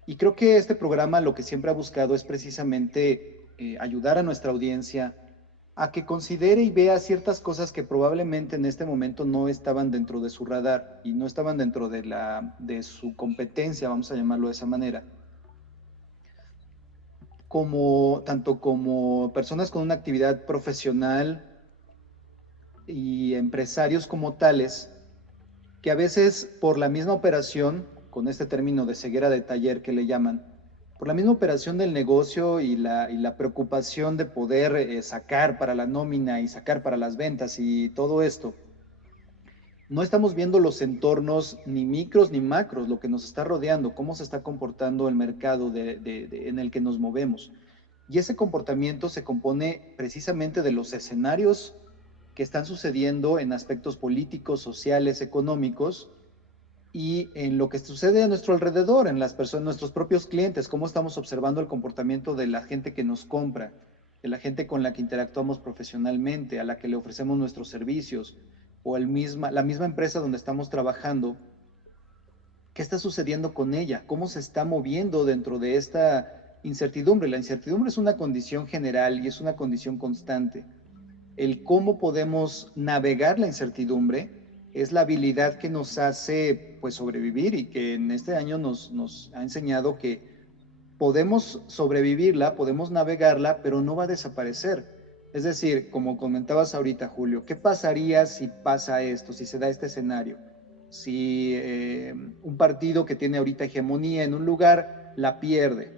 Y creo que este programa lo que siempre ha buscado es precisamente ayudar a nuestra audiencia a que considere y vea ciertas cosas que probablemente en este momento no estaban dentro de su radar y no estaban dentro de su competencia, vamos a llamarlo de esa manera. Tanto como personas con una actividad profesional y empresarios como tales, que a veces por la misma operación, con este término de ceguera de taller que le llaman, por la misma operación del negocio y la preocupación de poder sacar para la nómina y sacar para las ventas y todo esto, no estamos viendo los entornos ni micros ni macros, lo que nos está rodeando, cómo se está comportando el mercado en el que nos movemos. Y ese comportamiento se compone precisamente de los escenarios que están sucediendo en aspectos políticos, sociales, económicos, y en lo que sucede a nuestro alrededor, en las personas, nuestros propios clientes, cómo estamos observando el comportamiento de la gente que nos compra, de la gente con la que interactuamos profesionalmente, a la que le ofrecemos nuestros servicios, o la misma empresa donde estamos trabajando. ¿Qué está sucediendo con ella? ¿Cómo se está moviendo dentro de esta incertidumbre? La incertidumbre es una condición general y es una condición constante. El cómo podemos navegar la incertidumbre es la habilidad que nos hace pues sobrevivir y que en este año nos ha enseñado que podemos sobrevivirla, podemos navegarla, pero no va a desaparecer. Es decir, como comentabas ahorita, Julio, ¿qué pasaría si pasa esto, si se da este escenario? Si un partido que tiene ahorita hegemonía en un lugar la pierde,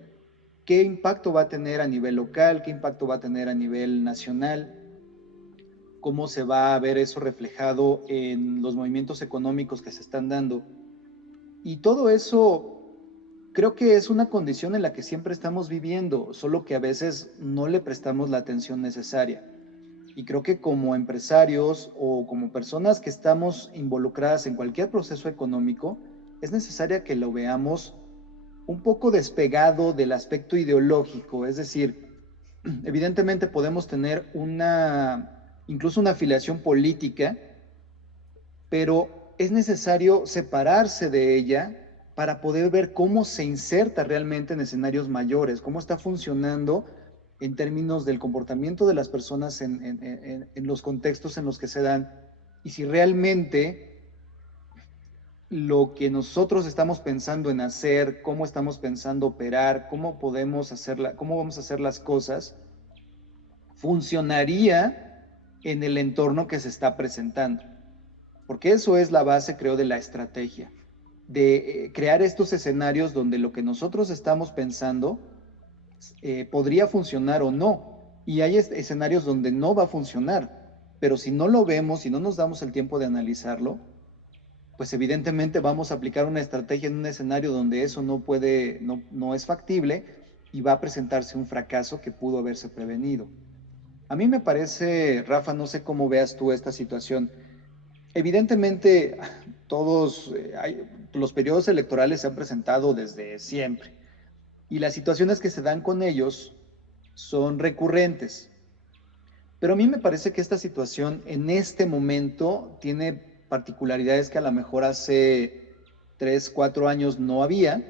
¿qué impacto va a tener a nivel local? ¿Qué impacto va a tener a nivel nacional? ¿Cómo se va a ver eso reflejado en los movimientos económicos que se están dando? Y todo eso creo que es una condición en la que siempre estamos viviendo, solo que a veces no le prestamos la atención necesaria. Y creo que como empresarios o como personas que estamos involucradas en cualquier proceso económico, es necesaria que lo veamos un poco despegado del aspecto ideológico. Es decir, evidentemente podemos tener incluso una afiliación política, pero es necesario separarse de ella para poder ver cómo se inserta realmente en escenarios mayores, cómo está funcionando en términos del comportamiento de las personas en los contextos en los que se dan, y si realmente lo que nosotros estamos pensando en hacer, cómo estamos pensando operar, cómo vamos a hacer las cosas, funcionaría en el entorno que se está presentando. Porque eso es la base, creo, de la estrategia, de crear estos escenarios donde lo que nosotros estamos pensando podría funcionar o no. Y hay escenarios donde no va a funcionar, pero si no lo vemos, si no nos damos el tiempo de analizarlo, pues evidentemente vamos a aplicar una estrategia en un escenario donde eso no es factible y va a presentarse un fracaso que pudo haberse prevenido. A mí me parece, Rafa, no sé cómo veas tú esta situación. Evidentemente, los periodos electorales se han presentado desde siempre y las situaciones que se dan con ellos son recurrentes. Pero a mí me parece que esta situación en este momento tiene particularidades que a lo mejor hace 3, 4 años no había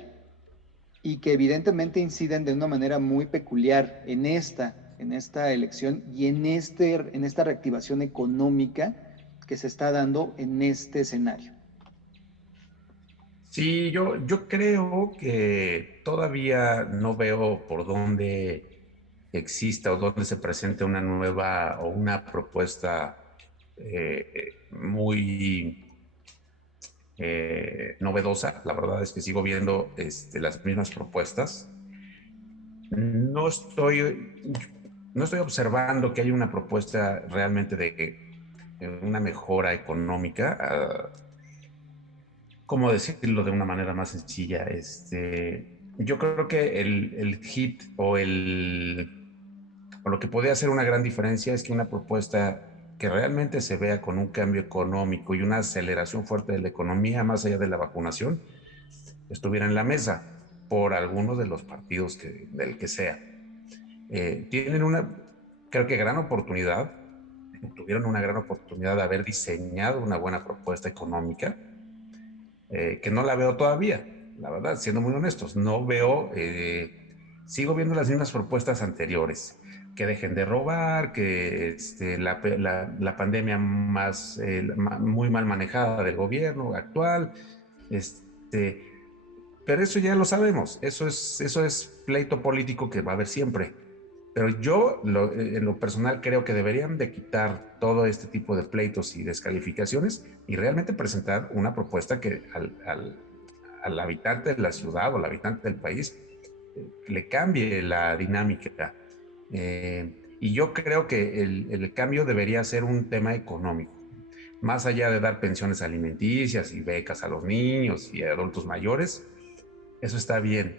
y que evidentemente inciden de una manera muy peculiar en esta elección y en esta reactivación económica que se está dando en este escenario. Sí, yo creo que todavía no veo por dónde exista o dónde se presente una nueva o una propuesta muy novedosa. La verdad es que sigo viendo las mismas propuestas. No estoy observando que haya una propuesta realmente de una mejora económica. ¿Cómo decirlo de una manera más sencilla? Yo creo que el hit o lo que podría hacer una gran diferencia es que una propuesta que realmente se vea con un cambio económico y una aceleración fuerte de la economía, más allá de la vacunación, estuviera en la mesa por algunos de los partidos del que sea. Creo que tuvieron una gran oportunidad de haber diseñado una buena propuesta económica, que no la veo todavía, la verdad, siendo muy honestos. No veo, sigo viendo las mismas propuestas anteriores, que dejen de robar, que la pandemia muy mal manejada del gobierno actual, pero eso ya lo sabemos, eso es pleito político que va a haber siempre. Pero yo, en lo personal, creo que deberían de quitar todo este tipo de pleitos y descalificaciones y realmente presentar una propuesta que al habitante de la ciudad o al habitante del país le cambie la dinámica. Y yo creo que el cambio debería ser un tema económico. Más allá de dar pensiones alimenticias y becas a los niños y a adultos mayores, eso está bien.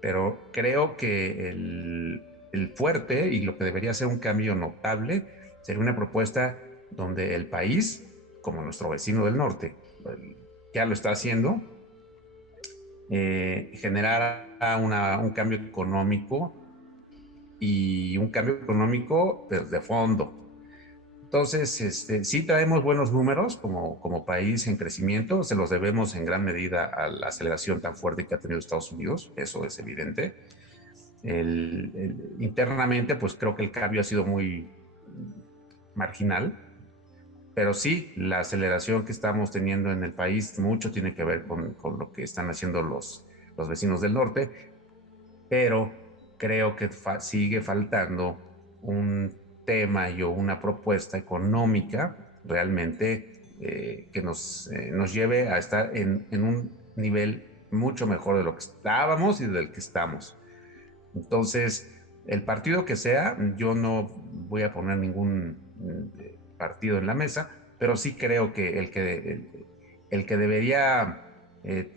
Pero creo que el fuerte y lo que debería ser un cambio notable sería una propuesta donde el país, como nuestro vecino del norte, ya lo está haciendo, generara un cambio económico y un cambio económico pues, de fondo. Entonces, sí traemos buenos números como país en crecimiento, se los debemos en gran medida a la aceleración tan fuerte que ha tenido Estados Unidos, eso es evidente. Internamente, pues creo que el cambio ha sido muy marginal, pero sí, la aceleración que estamos teniendo en el país mucho tiene que ver con lo que están haciendo los vecinos del norte, pero creo que sigue faltando un tema y una propuesta económica realmente que nos lleve a estar en un nivel mucho mejor de lo que estábamos y del que estamos. Entonces, el partido que sea, yo no voy a poner ningún partido en la mesa, pero sí creo que el que debería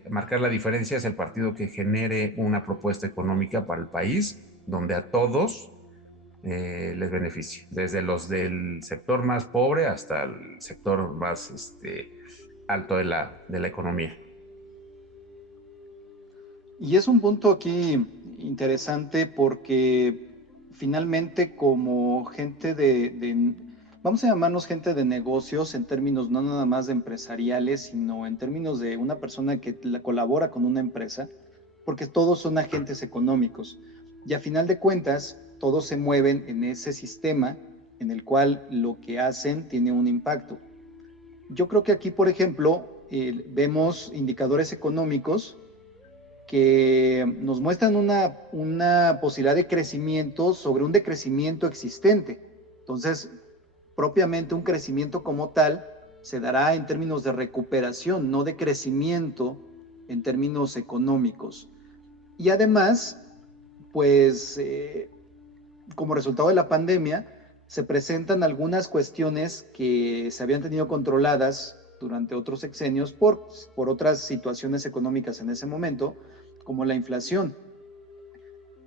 marcar la diferencia es el partido que genere una propuesta económica para el país, donde a todos les beneficie, desde los del sector más pobre hasta el sector más alto de la economía. Y es un punto aquí interesante porque finalmente como gente vamos a llamarnos gente de negocios en términos no nada más de empresariales, sino en términos de una persona que colabora con una empresa, porque todos son agentes económicos. Y a final de cuentas, todos se mueven en ese sistema en el cual lo que hacen tiene un impacto. Yo creo que aquí, por ejemplo, vemos indicadores económicos que nos muestran una posibilidad de crecimiento sobre un decrecimiento existente. Entonces, propiamente un crecimiento como tal se dará en términos de recuperación, no de crecimiento en términos económicos. Y además, pues, como resultado de la pandemia, se presentan algunas cuestiones que se habían tenido controladas durante otros sexenios por otras situaciones económicas en ese momento, como la inflación,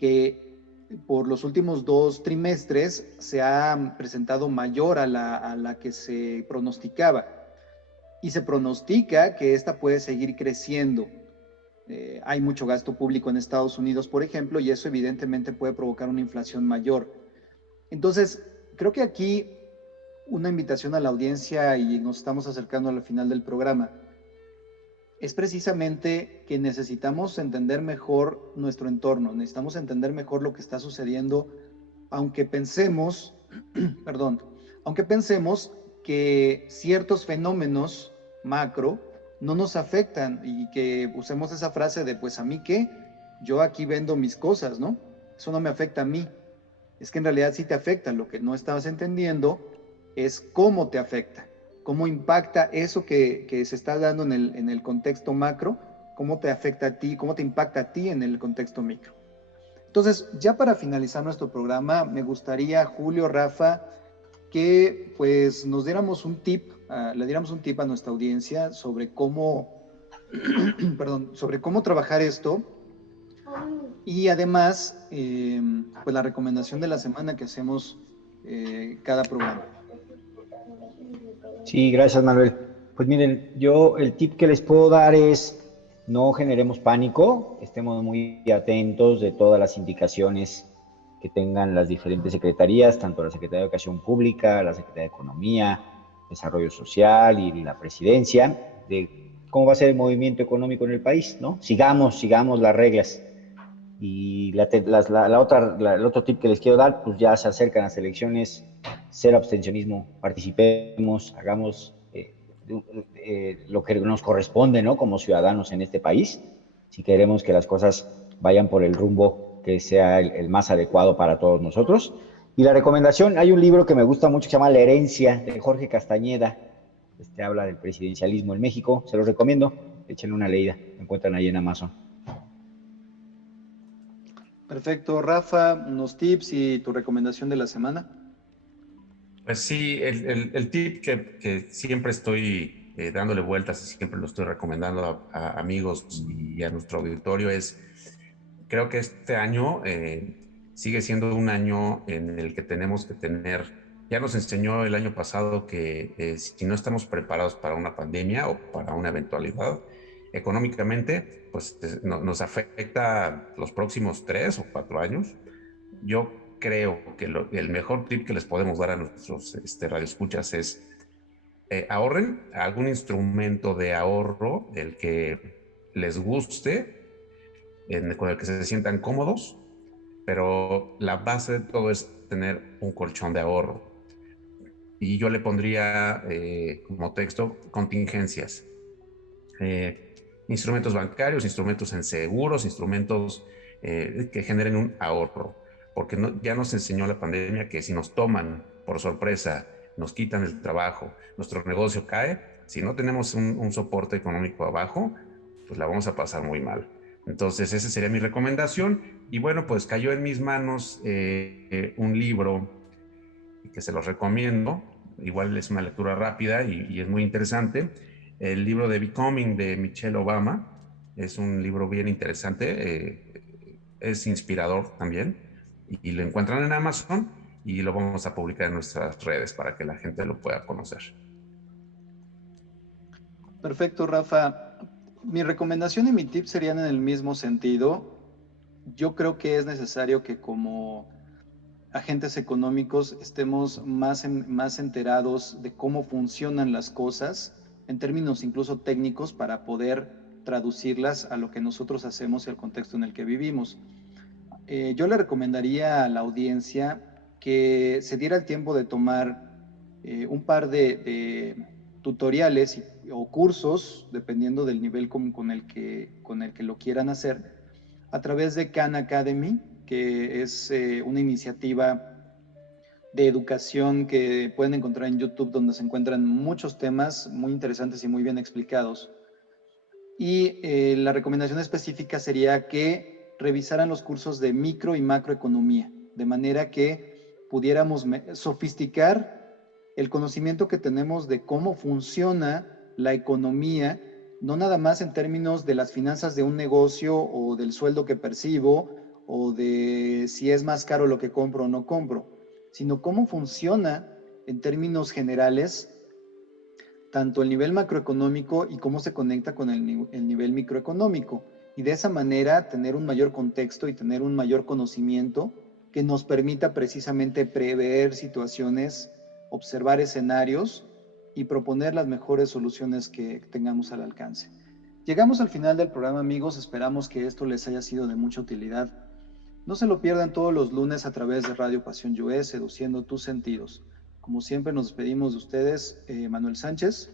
que por los últimos 2 trimestres se ha presentado mayor a la que se pronosticaba. Y se pronostica que esta puede seguir creciendo. Hay mucho gasto público en Estados Unidos, por ejemplo, y eso evidentemente puede provocar una inflación mayor. Entonces, creo que aquí una invitación a la audiencia, y nos estamos acercando al final del programa, es precisamente que necesitamos entender mejor nuestro entorno, necesitamos entender mejor lo que está sucediendo, aunque pensemos, perdón, aunque pensemos que ciertos fenómenos macro no nos afectan, y que usemos esa frase de pues a mí qué, yo aquí vendo mis cosas, ¿no? Eso no me afecta a mí. Es que en realidad sí te afecta. Lo que no estabas entendiendo es cómo te afecta, cómo impacta eso que se está dando en el contexto macro, cómo te afecta a ti, cómo te impacta a ti en el contexto micro. Entonces, ya para finalizar nuestro programa, me gustaría, Julio, Rafa, que pues nos diéramos un tip, le diéramos un tip a nuestra audiencia sobre cómo, perdón, sobre cómo trabajar esto, y además, pues la recomendación de la semana que hacemos cada programa. Sí, gracias, Manuel. Pues miren, yo el tip que les puedo dar es no generemos pánico, estemos muy atentos de todas las indicaciones que tengan las diferentes secretarías, tanto la Secretaría de Educación Pública, la Secretaría de Economía, Desarrollo Social y la Presidencia, de cómo va a ser el movimiento económico en el país, ¿no? Sigamos las reglas. Y el otro tip que les quiero dar, pues ya se acercan las elecciones, cero abstencionismo, participemos, hagamos lo que nos corresponde, ¿no? Como ciudadanos en este país, si queremos que las cosas vayan por el rumbo que sea el más adecuado para todos nosotros. Y la recomendación, hay un libro que me gusta mucho que se llama La herencia, de Jorge Castañeda. Habla del presidencialismo en México, se los recomiendo, échenle una leída, lo encuentran ahí en Amazon. Perfecto. Rafa, unos tips y tu recomendación de la semana. Pues sí, el tip que siempre estoy dándole vueltas y siempre lo estoy recomendando a amigos y a nuestro auditorio es, creo que este año sigue siendo un año en el que tenemos que tener, ya nos enseñó el año pasado que si no estamos preparados para una pandemia o para una eventualidad, económicamente, pues nos afecta los próximos 3 o 4 años. Yo creo que el mejor tip que les podemos dar a nuestros radioescuchas es ahorren algún instrumento de ahorro, el que les guste, con el que se sientan cómodos, pero la base de todo es tener un colchón de ahorro. Y yo le pondría como texto contingencias. Instrumentos bancarios, instrumentos en seguros, instrumentos que generen un ahorro, porque ya nos enseñó la pandemia que si nos toman por sorpresa, nos quitan el trabajo, nuestro negocio cae, si no tenemos un soporte económico abajo, pues la vamos a pasar muy mal. Entonces esa sería mi recomendación. Y bueno, pues cayó en mis manos un libro que se los recomiendo, igual es una lectura rápida y es muy interesante. El libro de Becoming de Michelle Obama es un libro bien interesante, es inspirador también, y lo encuentran en Amazon y lo vamos a publicar en nuestras redes para que la gente lo pueda conocer. Perfecto, Rafa. Mi recomendación y mi tip serían en el mismo sentido. Yo creo que es necesario que como agentes económicos estemos más enterados de cómo funcionan las cosas, en términos incluso técnicos, para poder traducirlas a lo que nosotros hacemos y al contexto en el que vivimos. Yo le recomendaría a la audiencia que se diera el tiempo de tomar un par de tutoriales o cursos, dependiendo del nivel con el que lo quieran hacer, a través de Khan Academy, que es una iniciativa de educación que pueden encontrar en YouTube, donde se encuentran muchos temas muy interesantes y muy bien explicados. Y la recomendación específica sería que revisaran los cursos de micro y macroeconomía, de manera que pudiéramos sofisticar el conocimiento que tenemos de cómo funciona la economía, no nada más en términos de las finanzas de un negocio o del sueldo que percibo o de si es más caro lo que compro o no compro, sino cómo funciona en términos generales tanto el nivel macroeconómico y cómo se conecta con el nivel microeconómico. Y de esa manera tener un mayor contexto y tener un mayor conocimiento que nos permita precisamente prever situaciones, observar escenarios y proponer las mejores soluciones que tengamos al alcance. Llegamos al final del programa, amigos. Esperamos que esto les haya sido de mucha utilidad. No se lo pierdan todos los lunes a través de Radio Pasión US, seduciendo tus sentidos. Como siempre, nos despedimos de ustedes, Manuel Sánchez,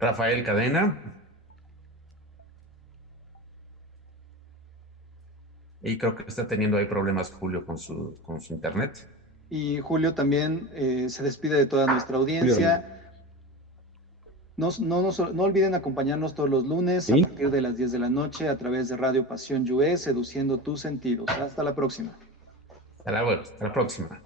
Rafael Cadena. Y creo que está teniendo ahí problemas Julio con su internet. Y Julio también se despide de toda nuestra audiencia. No olviden acompañarnos todos los lunes, ¿sí?, a partir de las 10 de la noche a través de Radio Pasión US, seduciendo tus sentidos. Hasta la próxima. Hasta la próxima.